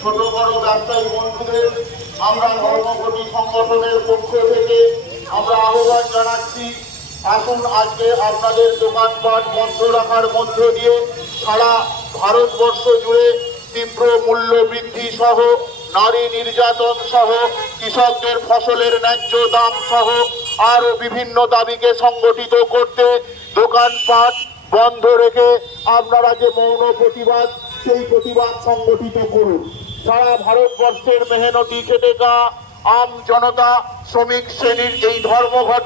ছোট বড় ব্যবসায়ী বন্ধুদের আমরা ধর্মঘটি সংগঠনের পক্ষ থেকে আমরা আহ্বান জানাচ্ছি, আসুন আজকে আপনাদের দোকানপাট বন্ধ রাখার মধ্য দিয়ে সারা ভারতবর্ষ জুড়ে তীব্র মূল্য বৃদ্ধি সহ, নারী নির্যাতন সহ, কৃষকদের ফসলের ন্যায্য দাম সহ আরো বিভিন্ন দাবিকে সংগঠিত করতে দোকানপাট বন্ধ রেখে আপনারা যে মৌন প্রতিবাদ, সেই প্রতিবাদ সংগঠিত করুন। সারা ভারতবর্ষের মেহনতি খেটে খাওয়া আম জনতা, শ্রমিক শ্রেণীর এই ধর্মঘট